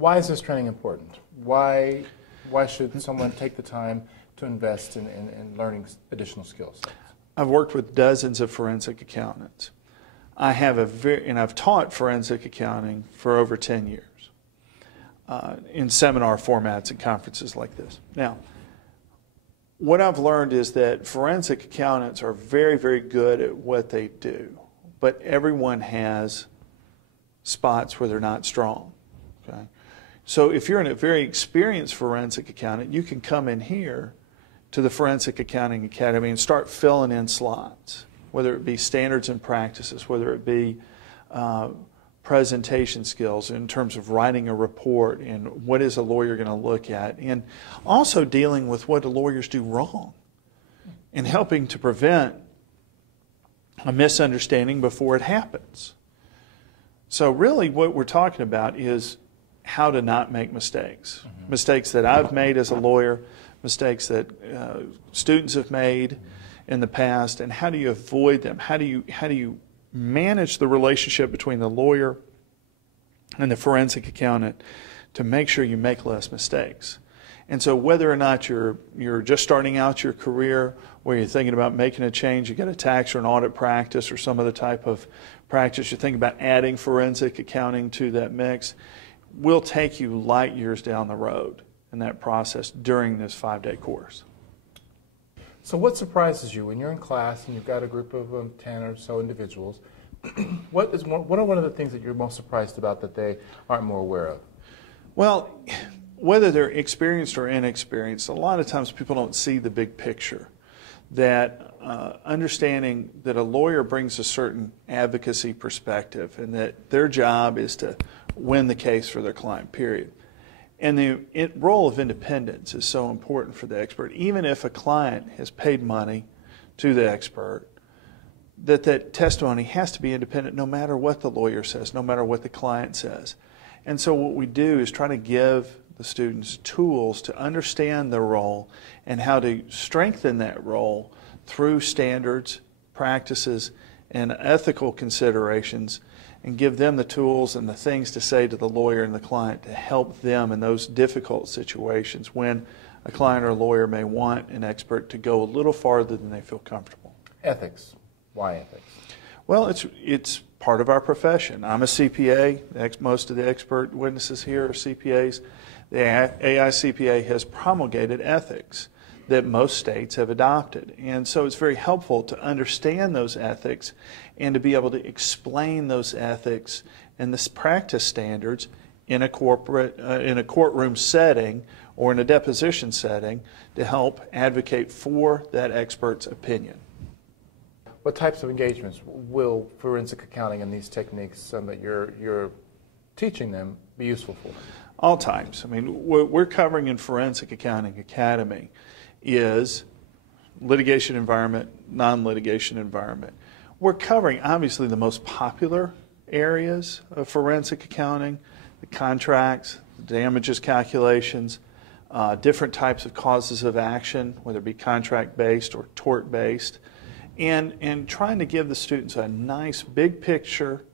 Why is this training important? Why should someone take the time to invest in learning additional skills? I've worked with dozens of forensic accountants. And I've taught forensic accounting for over 10 years in seminar formats and conferences like this. Now, what I've learned is that forensic accountants are very, very good at what they do, but everyone has spots where they're not strong. Okay? So if you're a very experienced forensic accountant, you can come in here to the Forensic Accounting Academy and start filling in slots, whether it be standards and practices, whether it be presentation skills in terms of writing a report and what is a lawyer going to look at, and also dealing with what the lawyers do wrong and helping to prevent a misunderstanding before it happens. So really what we're talking about is how to not make mistakes. Mm-hmm. Mistakes that I've made as a lawyer, mistakes that students have made in the past, and how do you avoid them? How do you manage the relationship between the lawyer and the forensic accountant to make sure you make less mistakes? And so whether or not you're just starting out your career, where you're thinking about making a change, you get a tax or an audit practice or some other type of practice, you think about adding forensic accounting to that mix, we'll take you light years down the road in that process during this 5-day course. So what surprises you when you're in class and you've got a group of 10 or so individuals? What are one of the things that you're most surprised about that they aren't more aware of? Well, whether they're experienced or inexperienced, a lot of times people don't see the big picture. That understanding that a lawyer brings a certain advocacy perspective and that their job is to win the case for their client, period. And the role of independence is so important for the expert. Even if a client has paid money to the expert, that testimony has to be independent no matter what the lawyer says, no matter what the client says. And so what we do is try to give the students tools to understand their role and how to strengthen that role through standards, practices, and ethical considerations, and give them the tools and the things to say to the lawyer and the client to help them in those difficult situations when a client or a lawyer may want an expert to go a little farther than they feel comfortable. Ethics. Why ethics? Well, it's part of our profession. I'm a CPA. Most of the expert witnesses here are CPAs. The AICPA has promulgated ethics that most states have adopted. And so it's very helpful to understand those ethics and to be able to explain those ethics and the practice standards in a courtroom setting or in a deposition setting to help advocate for that expert's opinion. What types of engagements will forensic accounting and these techniques that you're teaching them be useful for? All types. I mean, what we're covering in Forensic Accounting Academy is litigation environment, non-litigation environment. We're covering obviously the most popular areas of forensic accounting, the contracts, the damages calculations, different types of causes of action, whether it be contract-based or tort-based, and trying to give the students a nice big picture,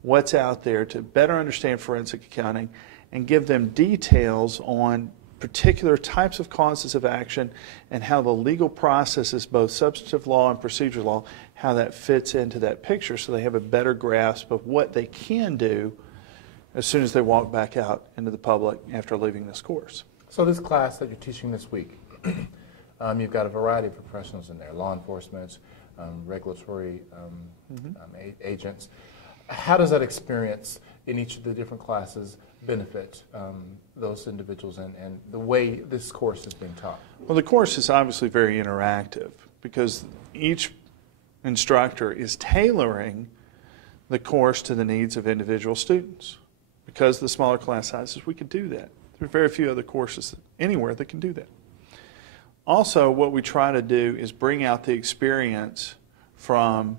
what's out there to better understand forensic accounting and give them details on particular types of causes of action and how the legal processes, both substantive law and procedural law, how that fits into that picture so they have a better grasp of what they can do as soon as they walk back out into the public after leaving this course. So this class that you're teaching this week, you've got a variety of professionals in there, law enforcement, regulatory agents. How does that experience in each of the different classes benefit those individuals and the way this course is being taught? Well, the course is obviously very interactive because each instructor is tailoring the course to the needs of individual students. Because of the smaller class sizes, we could do that. There are very few other courses anywhere that can do that. Also, what we try to do is bring out the experience from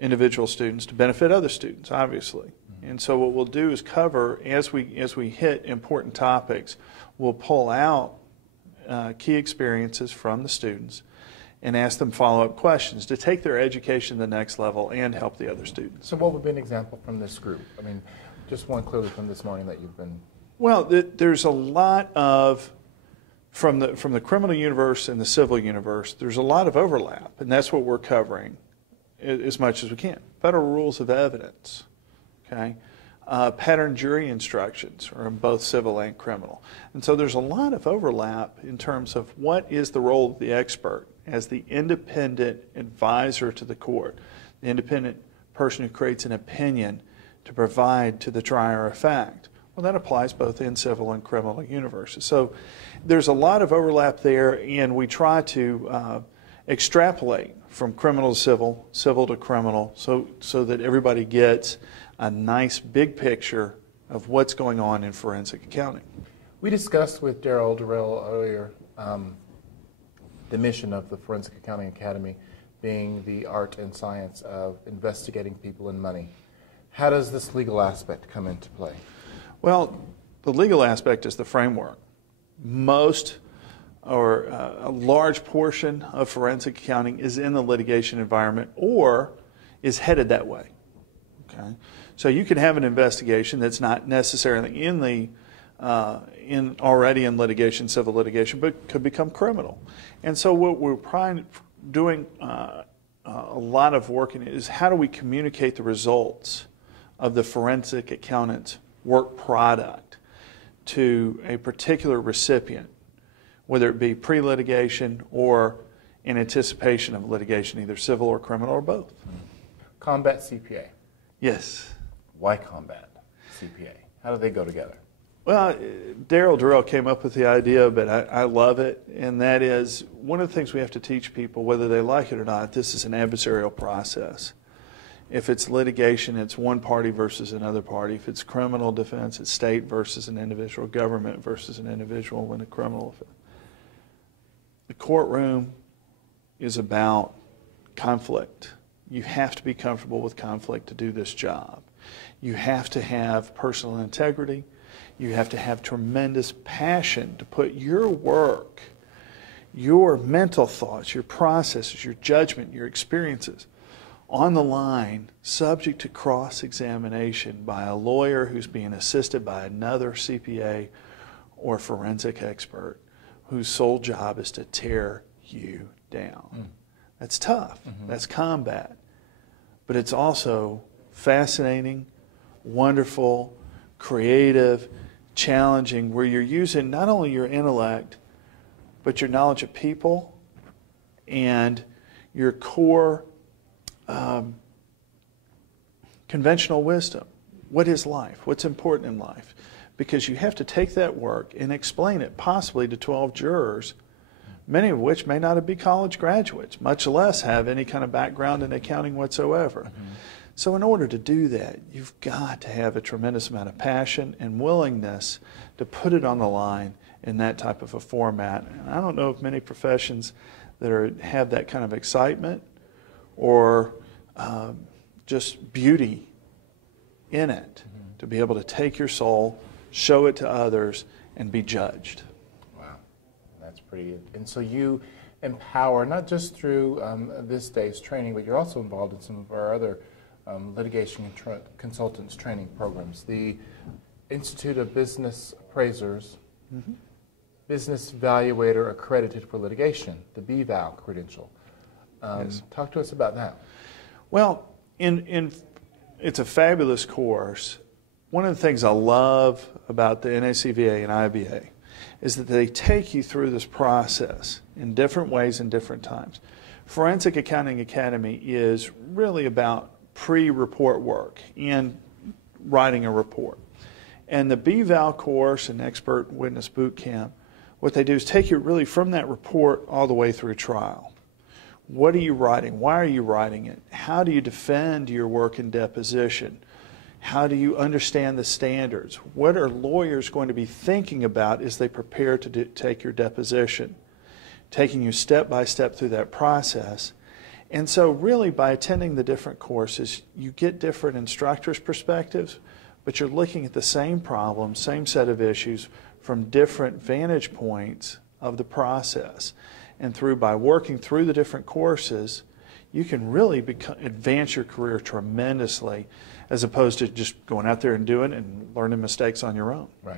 individual students to benefit other students, obviously. And so what we'll do is cover, as we hit important topics, we'll pull out key experiences from the students and ask them follow-up questions to take their education to the next level and help the other students. So what would be an example from this group? I mean, just one clearly from this morning that you've been... Well, there's a lot of, from the criminal universe and the civil universe, there's a lot of overlap, and that's what we're covering as much as we can. Federal rules of evidence, okay? Pattern jury instructions are in both civil and criminal. And so there's a lot of overlap in terms of what is the role of the expert as the independent advisor to the court, the independent person who creates an opinion to provide to the trier of fact. Well, that applies both in civil and criminal universes. So there's a lot of overlap there, and we try to extrapolate from criminal to civil, civil to criminal, so that everybody gets a nice big picture of what's going on in forensic accounting. We discussed with Darrell Durrell earlier the mission of the Forensic Accounting Academy being the art and science of investigating people and money. How does this legal aspect come into play? Well, the legal aspect is the framework. Most or a large portion of forensic accounting is in the litigation environment or is headed that way. Okay? So you can have an investigation that's not necessarily already in litigation, civil litigation, but could become criminal. And so what we're doing a lot of work in is how do we communicate the results of the forensic accountant's work product to a particular recipient, whether it be pre-litigation or in anticipation of litigation, either civil or criminal or both. Combat CPA. Yes. Why combat CPA? How do they go together? Well, Darrell Durrell came up with the idea, but I love it, and that is one of the things we have to teach people, whether they like it or not, this is an adversarial process. If it's litigation, it's one party versus another party. If it's criminal defense, it's state versus an individual, government versus an individual in a criminal offense. The courtroom is about conflict. You have to be comfortable with conflict to do this job. You have to have personal integrity. You have to have tremendous passion to put your work, your mental thoughts, your processes, your judgment, your experiences on the line, subject to cross-examination by a lawyer who's being assisted by another CPA or forensic expert whose sole job is to tear you down. That's tough. That's combat. But it's also fascinating, wonderful, creative, challenging, where you're using not only your intellect, but your knowledge of people and your core conventional wisdom. What is life? What's important in life? Because you have to take that work and explain it possibly to 12 jurors, many of which may not be college graduates, much less have any kind of background in accounting whatsoever. So in order to do that, you've got to have a tremendous amount of passion and willingness to put it on the line in that type of a format. And I don't know of many professions that have that kind of excitement or just beauty in it, to be able to take your soul, show it to others, and be judged. Wow, that's pretty. And so you empower, not just through this day's training, but you're also involved in some of our other litigation consultants training programs. The Institute of Business Appraisers, Business Valuator Accredited for Litigation, the BVAL credential. Yes. Talk to us about that. Well, it's a fabulous course. One of the things I love about the NACVA and IBA is that they take you through this process in different ways and different times. Forensic Accounting Academy is really about pre-report work and writing a report. And the BVAL course and Expert Witness Boot Camp, what they do is take you really from that report all the way through trial. What are you writing? Why are you writing it? How do you defend your work in deposition? How do you understand the standards? What are lawyers going to be thinking about as they prepare to take your deposition? Taking you step by step through that process. And so really by attending the different courses, you get different instructors' perspectives, but you're looking at the same problem, same set of issues from different vantage points of the process. And by working through the different courses, you can really advance your career tremendously, as opposed to just going out there and doing it and learning mistakes on your own. Right.